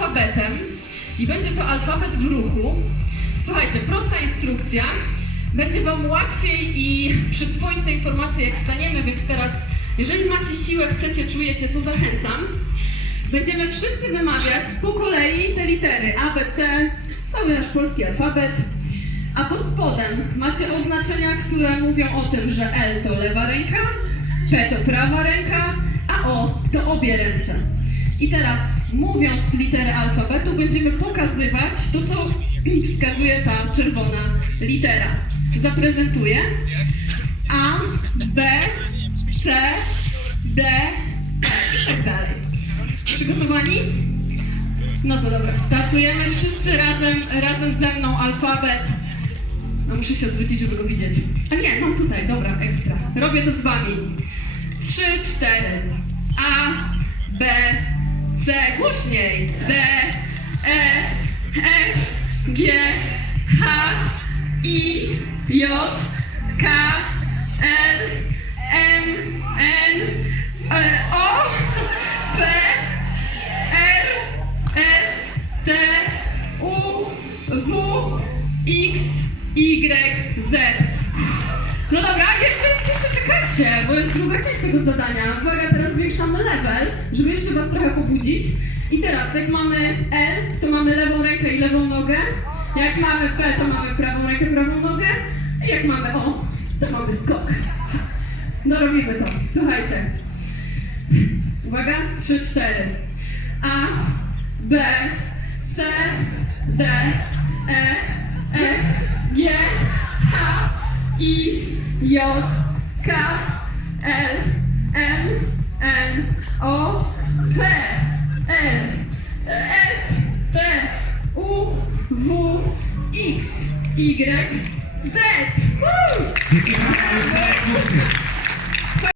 alfabetem i będzie to alfabet w ruchu. Słuchajcie, prosta instrukcja. Będzie Wam łatwiej i przyswoić te informacje, jak wstaniemy, więc teraz, jeżeli macie siłę, chcecie, czujecie, to zachęcam. Będziemy wszyscy wymawiać po kolei te litery A, B, C, cały nasz polski alfabet. A pod spodem macie oznaczenia, które mówią o tym, że L to lewa ręka, P to prawa ręka, a O to obie ręce. I teraz, mówiąc litery alfabetu, będziemy pokazywać to, co wskazuje ta czerwona litera. Zaprezentuję. A, B, C, D, E i tak dalej. Przygotowani? No to dobra, startujemy wszyscy razem, razem ze mną alfabet. No muszę się odwrócić, żeby go widzieć. A nie, mam tutaj, dobra, ekstra. Robię to z wami. Trzy, cztery. C, głośniej. D, E, F, G, H, I, J, K, L, M, N, E, O, P, R, S, T, U, W, X, Y, Z. No dobra, jeszcze, jeszcze, jeszcze czekajcie, bo jest druga część tego zadania. Uwaga, teraz zwiększamy level, żeby jeszcze was trochę pobudzić. I teraz, jak mamy L, to mamy lewą rękę i lewą nogę. Jak mamy P, to mamy prawą rękę, prawą nogę. I jak mamy O, to mamy skok. No robimy to. Słuchajcie. Uwaga, trzy, cztery. A, B, C, D, E, F, G, H, I, J, K, L, M, N, O, P, L, S, T, U, W, X, Y, Z. Woo! Fajne punkty.